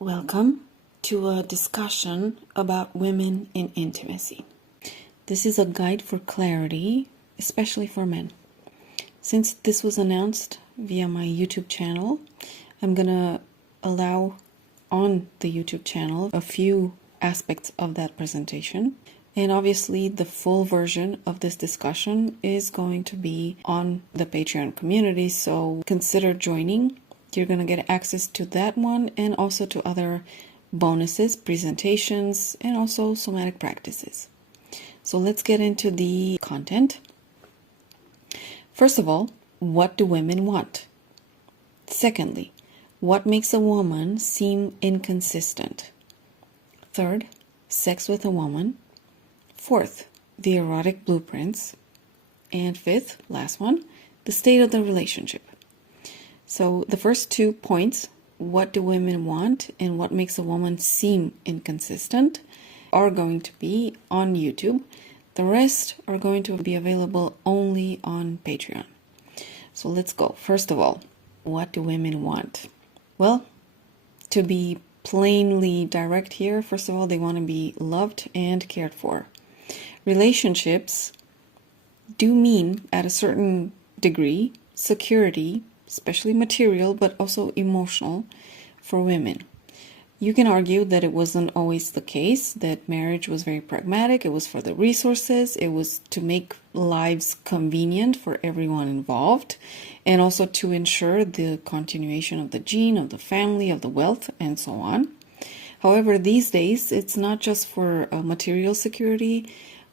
Welcome to a discussion about women in intimacy. This is a guide for clarity, especially for men. Since this was announced via my YouTube channel, I'm going to allow on the YouTube channel a few aspects of that presentation. And obviously the full version of this discussion is going to be on the Patreon community, so consider joining. You're going to get access to that one and also to other bonuses, presentations, and also somatic practices. So let's get into the content. First of all, what do women want? Secondly, what makes a woman seem inconsistent? Third, sex with a woman. Fourth, the erotic blueprints. And fifth, last one, the state of the relationship. So the first 2 points, what do women want and what makes a woman seem inconsistent, are going to be on YouTube. The rest are going to be available only on Patreon. So let's go. First of all, what do women want? Well, to be plainly direct here, first of all, they want to be loved and cared for. Relationships do mean, at a certain degree, security, especially material, but also emotional for women. You can argue that it wasn't always the case, that marriage was very pragmatic, it was for the resources, it was to make lives convenient for everyone involved, and also to ensure the continuation of the gene, of the family, of the wealth, and so on. However, these days, it's not just for material security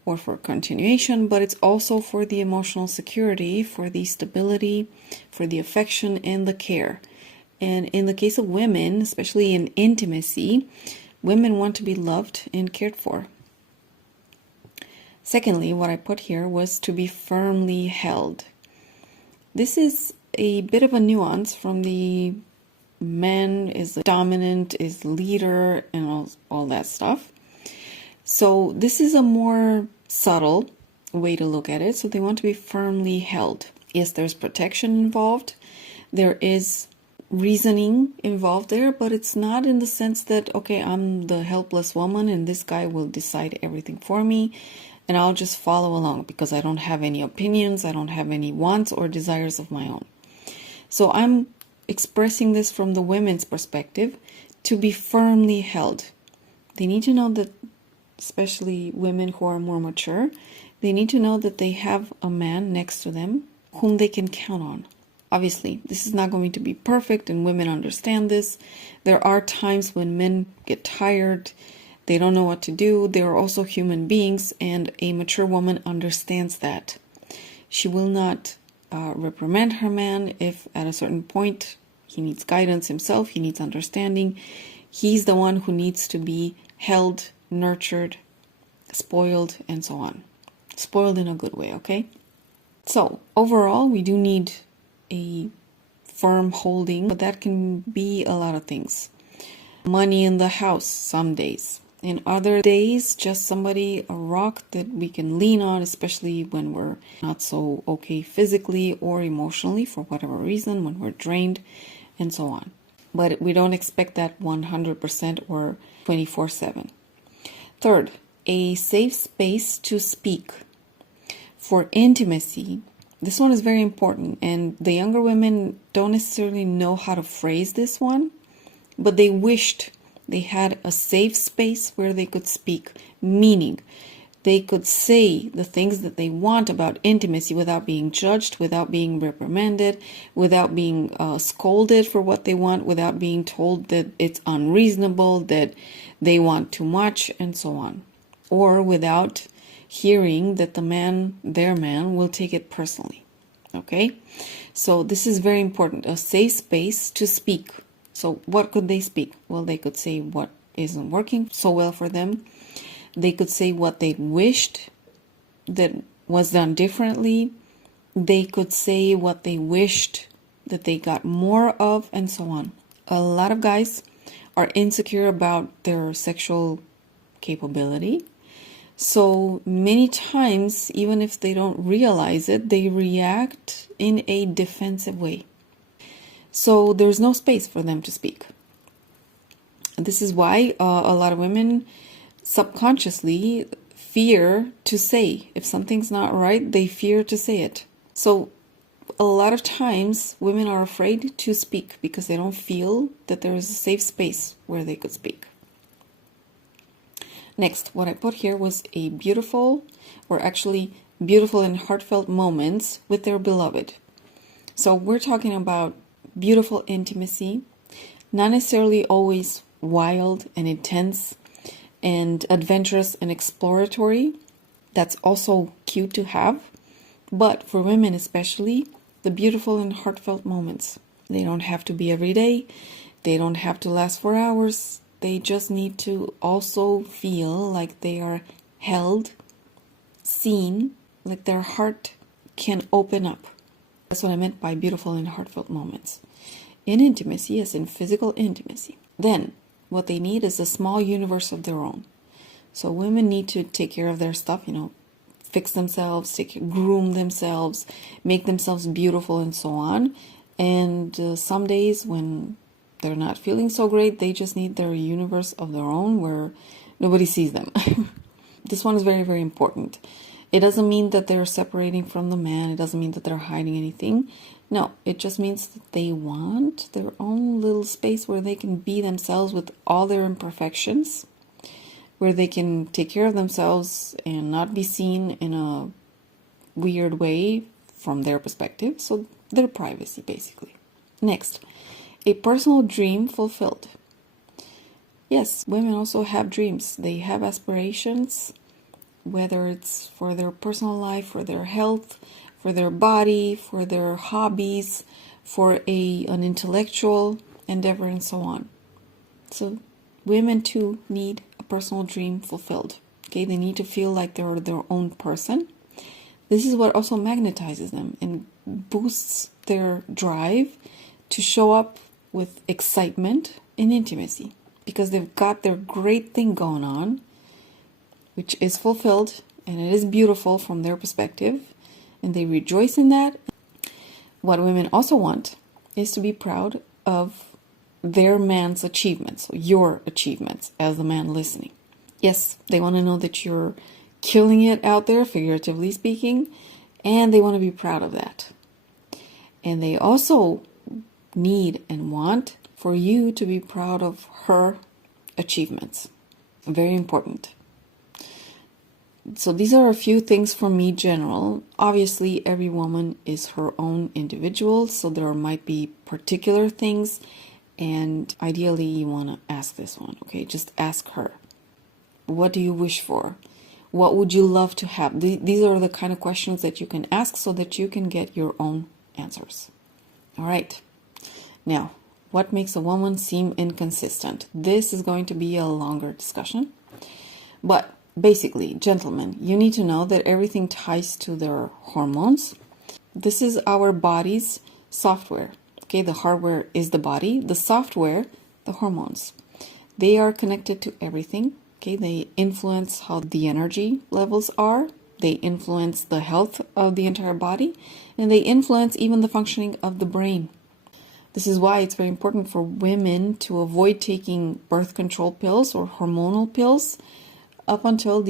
or for continuation, but it's also for the emotional security, for the stability, for the affection and the care. And in the case of women, especially in intimacy, women want to be loved and cared for. Secondly, what I put here was to be firmly held. This is a bit of a nuance from the man is dominant, is leader, and all that stuff. So this is a more subtle way to look at it. So they want to be firmly held. Yes, there's protection involved. There is reasoning involved there, but it's not in the sense that, okay, I'm the helpless woman and this guy will decide everything for me and I'll just follow along because I don't have any opinions, I don't have any wants or desires of my own. So I'm expressing this from the women's perspective, to be firmly held. They need to know that, especially women who are more mature, they need to know that they have a man next to them whom they can count on. Obviously, this is not going to be perfect, and women understand this. There are times when men get tired, they don't know what to do. They are also human beings, and a mature woman understands that. She will not reprimand her man if at a certain point he needs guidance himself, he needs understanding. He's the one who needs to be held, nurtured, spoiled, and so on. Spoiled in a good way, okay? So overall, we do need a firm holding, but that can be a lot of things. Money in the house some days. In other days, just somebody, a rock that we can lean on, especially when we're not so okay physically or emotionally for whatever reason, when we're drained, and so on. But we don't expect that 100% or 24/7. Third, a safe space to speak. For intimacy, this one is very important, and the younger women don't necessarily know how to phrase this one, but they wished they had a safe space where they could speak, meaning they could say the things that they want about intimacy without being judged, without being reprimanded, without being scolded for what they want, without being told that it's unreasonable, that they want too much, and so on. Or without hearing that the man, their man, will take it personally. Okay? So this is very important, a safe space to speak. So what could they speak? Well, they could say what isn't working so well for them. They could say what they wished that was done differently. They could say what they wished that they got more of, and so on. A lot of guys are insecure about their sexual capability. So many times, even if they don't realize it, they react in a defensive way. So there's no space for them to speak. And this is why a lot of women subconsciously fear to say. If something's not right, they fear to say it. So a lot of times women are afraid to speak because they don't feel that there is a safe space where they could speak. Next, what I put here was a beautiful, or actually beautiful and heartfelt moments with their beloved. So we're talking about beautiful intimacy, not necessarily always wild and intense and adventurous and exploratory. That's also cute to have. But for women especially, the beautiful and heartfelt moments. They don't have to be every day. They don't have to last for hours. They just need to also feel like they are held, seen, like their heart can open up. That's what I meant by beautiful and heartfelt moments. In intimacy, as in physical intimacy. Then, what they need is a small universe of their own. So women need to take care of their stuff, fix themselves, groom themselves, make themselves beautiful and so on. And some days when they're not feeling so great, they just need their universe of their own where nobody sees them. This one is very, very important. It doesn't mean that they're separating from the man. It doesn't mean that they're hiding anything. No, it just means that they want their own little space where they can be themselves with all their imperfections, where they can take care of themselves and not be seen in a weird way from their perspective. So their privacy, basically. Next, a personal dream fulfilled. Yes, women also have dreams. They have aspirations, whether it's for their personal life, for their health, for their body, for their hobbies, for an intellectual endeavor, and so on. So women too need a personal dream fulfilled. Okay, they need to feel like they're their own person. This is what also magnetizes them and boosts their drive to show up with excitement and intimacy, because they've got their great thing going on, which is fulfilled and it is beautiful from their perspective, and they rejoice in that. What women also want is to be proud of their man's achievements, your achievements as the man listening. Yes, they want to know that you're killing it out there, figuratively speaking, and they want to be proud of that. And they also need and want for you to be proud of her achievements. Very important. So these are a few things for me general. Obviously, every woman is her own individual, so there might be particular things, and ideally you want to ask this one, okay? Just ask her. What do you wish for? What would you love to have? These are the kind of questions that you can ask so that you can get your own answers. All right. Now, what makes a woman seem inconsistent? This is going to be a longer discussion, but basically, gentlemen, you need to know that everything ties to their hormones. This is our body's software. Okay, the hardware is the body, the software, the hormones. They are connected to everything. Okay, they influence how the energy levels are. They influence the health of the entire body, and they influence even the functioning of the brain. This is why it's very important for women to avoid taking birth control pills or hormonal pills up until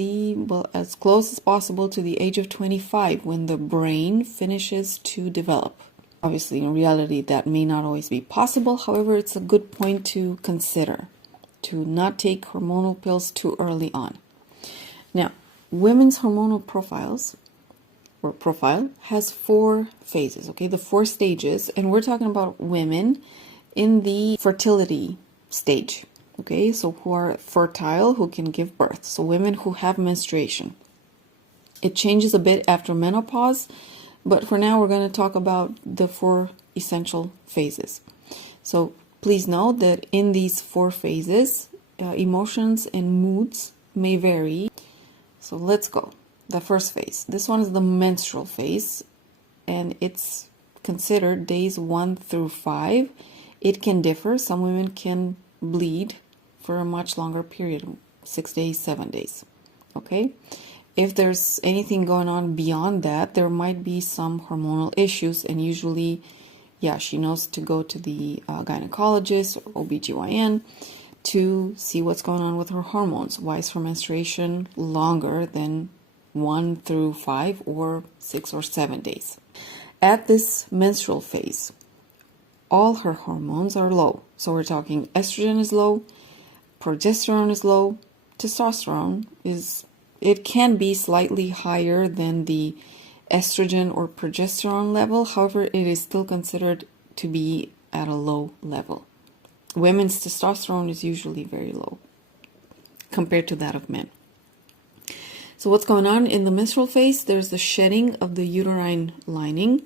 as close as possible to the age of 25, when the brain finishes to develop. Obviously, in reality, that may not always be possible. However, it's a good point to consider, to not take hormonal pills too early on. Now, women's hormonal profile has 4 phases, okay? The 4 stages, and we're talking about women in the fertility stage. Okay, so who are fertile, who can give birth. So women who have menstruation. It changes a bit after menopause, but for now we're going to talk about the 4 essential phases. So please note that in these 4 phases, emotions and moods may vary. So let's go. The first phase. This one is the menstrual phase, and it's considered days 1 through 5. It can differ. Some women can bleed for a much longer period, 6 days, 7 days. Okay? If there's anything going on beyond that, there might be some hormonal issues, and usually, she knows to go to the gynecologist or OBGYN to see what's going on with her hormones. Why is her menstruation longer than 1 through 5 or 6 or 7 days? At this menstrual phase, all her hormones are low. So we're talking estrogen is low, progesterone is low, testosterone it can be slightly higher than the estrogen or progesterone level. However, it is still considered to be at a low level. Women's testosterone is usually very low compared to that of men. So what's going on in the menstrual phase? There's the shedding of the uterine lining,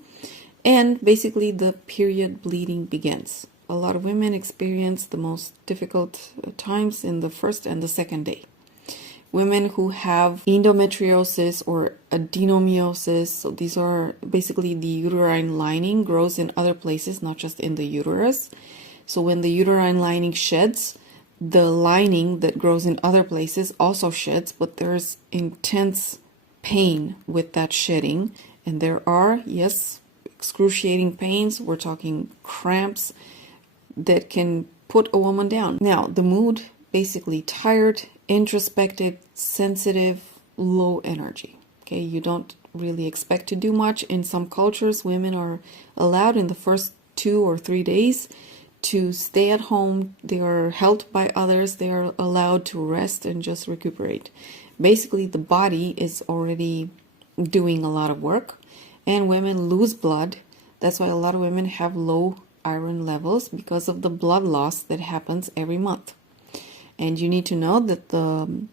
and basically the period bleeding begins. A lot of women experience the most difficult times in the first and the second day. Women who have endometriosis or adenomyosis, so these are basically the uterine lining grows in other places, not just in the uterus. So when the uterine lining sheds, the lining that grows in other places also sheds, but there's intense pain with that shedding. And there are, yes, excruciating pains. We're talking cramps that can put a woman down. Now, the mood, basically tired, introspective, sensitive, low energy. Okay, you don't really expect to do much. In some cultures, women are allowed in the first 2 or 3 days to stay at home. They are helped by others. They are allowed to rest and just recuperate. Basically, the body is already doing a lot of work, and women lose blood. That's why a lot of women have low iron levels, because of the blood loss that happens every month. And you need to know that the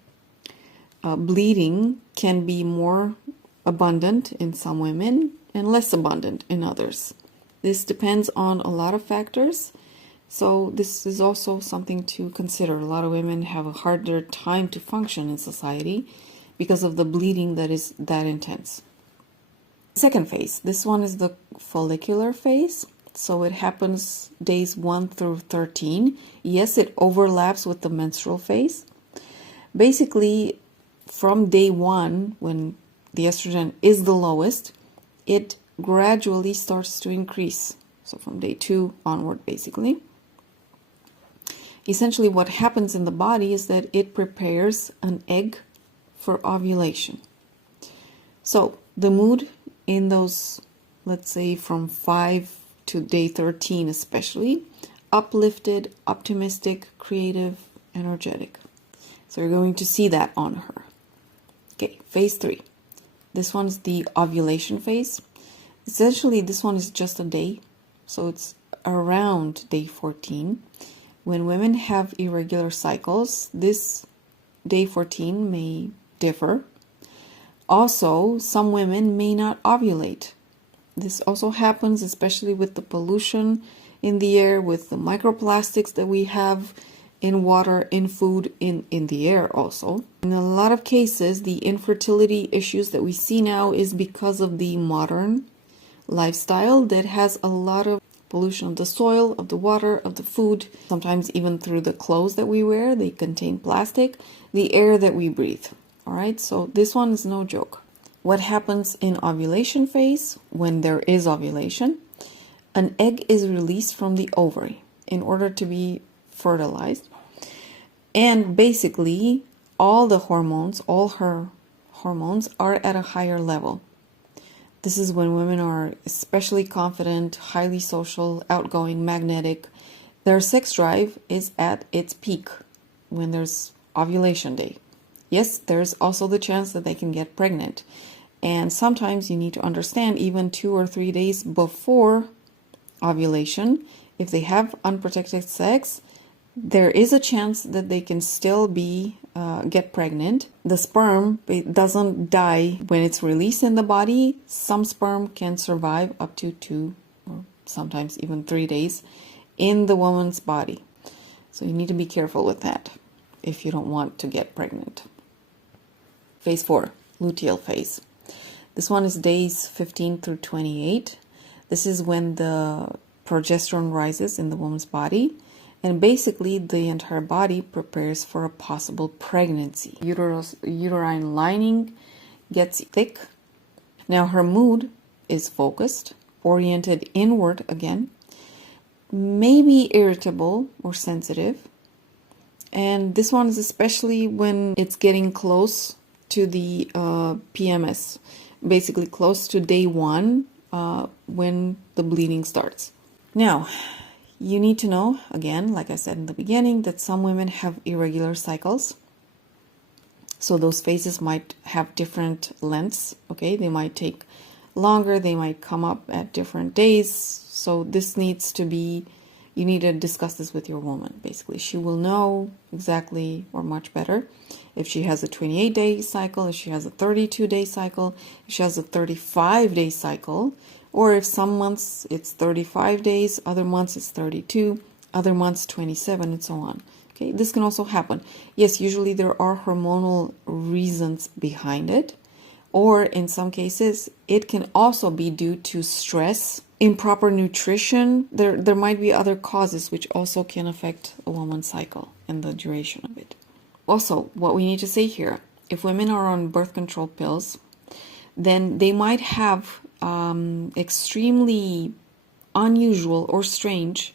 bleeding can be more abundant in some women and less abundant in others. This depends on a lot of factors. So this is also something to consider. A lot of women have a harder time to function in society because of the bleeding that is that intense. Second phase. This one is the follicular phase. So it happens days 1 through 13. Yes, it overlaps with the menstrual phase. Basically, from day 1, when the estrogen is the lowest, it gradually starts to increase. So from day 2 onward, basically. Essentially, what happens in the body is that it prepares an egg for ovulation. So the mood in those, let's say from 5 to day 13 especially, uplifted, optimistic, creative, energetic. So you're going to see that on her. Okay, phase 3. This one's the ovulation phase. Essentially, this one is just a day. So it's around day 14. When women have irregular cycles, this day 14 may differ. Also, some women may not ovulate. This also happens especially with the pollution in the air, with the microplastics that we have in water, in food, in the air also. In a lot of cases, the infertility issues that we see now is because of the modern lifestyle that has a lot of pollution of the soil, of the water, of the food, sometimes even through the clothes that we wear. They contain plastic, the air that we breathe. All right, so this one is no joke. What happens in ovulation phase? When there is ovulation, an egg is released from the ovary in order to be fertilized. And basically, all her hormones are at a higher level. This is when women are especially confident, highly social, outgoing, magnetic. Their sex drive is at its peak when there's ovulation day. Yes, there's also the chance that they can get pregnant. And sometimes you need to understand, even 2 or 3 days before ovulation, if they have unprotected sex, there is a chance that they can still get pregnant. The sperm, it doesn't die when it's released in the body. Some sperm can survive up to 2 or sometimes even 3 days in the woman's body. So you need to be careful with that if you don't want to get pregnant. Phase 4, luteal phase. This one is days 15 through 28. This is when the progesterone rises in the woman's body, and basically the entire body prepares for a possible pregnancy. Uterine lining gets thick. Now her mood is focused, oriented inward again, maybe irritable or sensitive, And this one is especially when it's getting close to the PMS, basically close to day 1 when the bleeding starts. Now, you need to know, again, like I said in the beginning, that some women have irregular cycles. So those phases might have different lengths, okay? They might take longer, they might come up at different days. So this needs to be, you need to discuss this with your woman, basically. She will know exactly, or much better, if she has a 28-day cycle, if she has a 32-day cycle, if she has a 35-day cycle, or if some months it's 35 days, other months it's 32, other months 27, and so on. Okay, this can also happen. Yes, usually there are hormonal reasons behind it, or in some cases, it can also be due to stress, improper nutrition. There might be other causes which also can affect a woman's cycle and the duration of it. Also, what we need to say here, if women are on birth control pills, then they might have extremely unusual or strange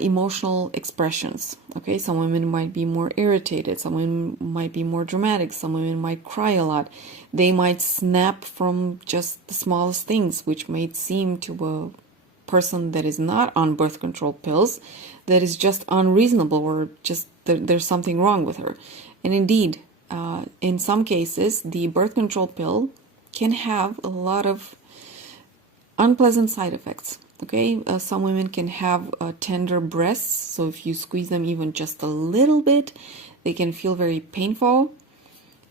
emotional expressions. Okay, some women might be more irritated, some women might be more dramatic, some women might cry a lot. They might snap from just the smallest things, which may seem to a person that is not on birth control pills that is just unreasonable, or just there's something wrong with her. And indeed, in some cases, the birth control pill can have a lot of unpleasant side effects. Okay, some women can have tender breasts, so if you squeeze them even just a little bit, they can feel very painful.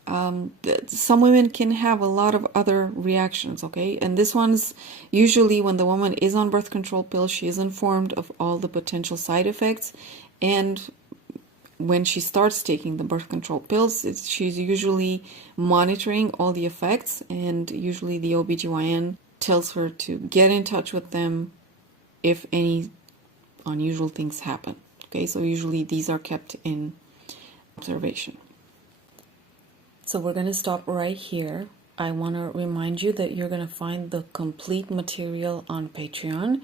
Some women can have a lot of other reactions, okay? And this one's usually when the woman is on birth control pills, she is informed of all the potential side effects. And when she starts taking the birth control pills, she's usually monitoring all the effects, and usually the OBGYN tells her to get in touch with them if any unusual things happen. Okay, so usually these are kept in observation. So we're going to stop right here. I want to remind you that you're going to find the complete material on Patreon.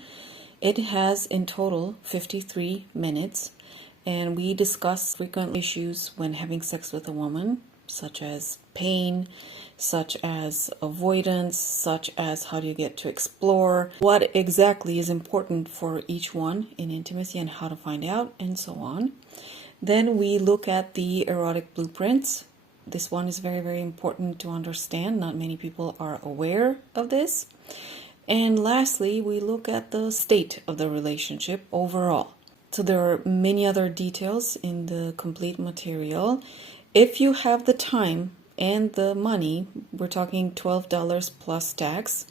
It has in total 53 minutes, and we discuss frequent issues when having sex with a woman, such as pain, such as avoidance, such as how do you get to explore, what exactly is important for each one in intimacy and how to find out, and so on. Then we look at the erotic blueprints. This one is very, very important to understand. Not many people are aware of this. And lastly, we look at the state of the relationship overall. So there are many other details in the complete material. If you have the time and the money, we're talking $12 plus tax,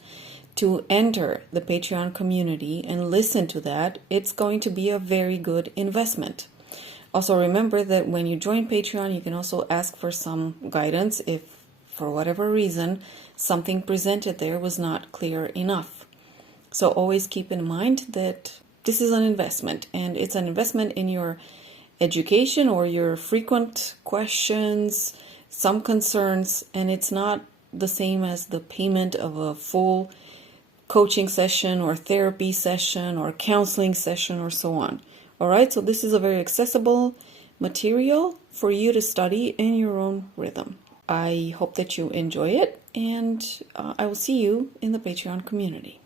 to enter the Patreon community and listen to that, it's going to be a very good investment. Also remember that when you join Patreon, you can also ask for some guidance if, for whatever reason, something presented there was not clear enough. So always keep in mind that this is an investment, and it's an investment in your education or your frequent questions, some concerns, and it's not the same as the payment of a full coaching session or therapy session or counseling session or so on. All right, so this is a very accessible material for you to study in your own rhythm. I hope that you enjoy it, and I will see you in the Patreon community.